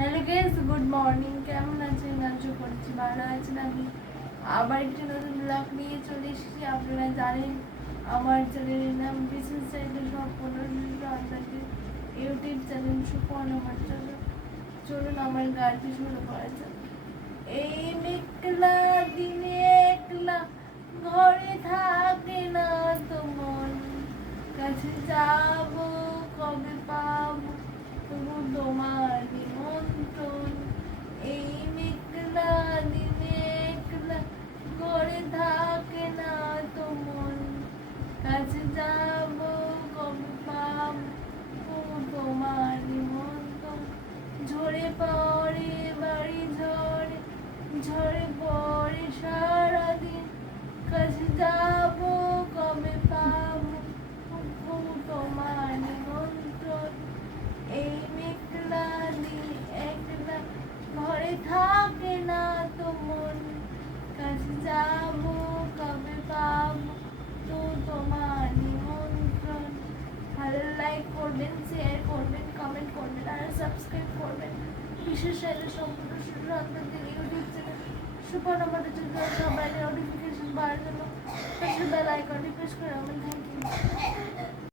Hello guess good morning কেমন আছেন? আশা করছি ভালো আছেন আমি? আবার একটি নতুন ব্লগ নিয়ে চলে এসেছি। আপনারা জানেন, আমার চ্যানেলের নাম বিশেষ চ্যানেল সম্পূর্ণ আপনাদের ইউটিউব চ্যানেল সুপর্ণ ভট্টাচার্য চলুন আমার গানটি শুরু করা যাক। এই মেঘলা দিনে একলা ঘরে থাকে না তো মন। কাছে যাব কবে পাবো তবু তোমার নিমন্ত্রণ এই মেঘলা দিনে একলা ঘরে থাকে না তো মন কাছে যাব কবে পাবো তোমার নিমন্ত্রণ ঝরে পড়ে বাড়ি ঝরে ঝরে পড়ে সারাদিন কাছে যাব কবে পাবো তোমার নিমন্ত্রণ এই মেঘলা দিন একলা ঘরে থাকে না তো মন কাছে যাব কবে পাবো তো তোমার নিমন্ত্রণ ভালো লাইক করবেন শেয়ার করবেন কমেন্ট করবেন, আর সাবস্ক্রাইব করবেন। বিশেষ চ্যানেল সম্পূর্ণ শুরু আপনাদের ইউটিউব চ্যানেল সুপার আমাদের জন্য সবাই নোটিফিকেশন পাওয়ার জন্য। বেল আইকনটি প্রেস করে আমার থ্যাংক ইউ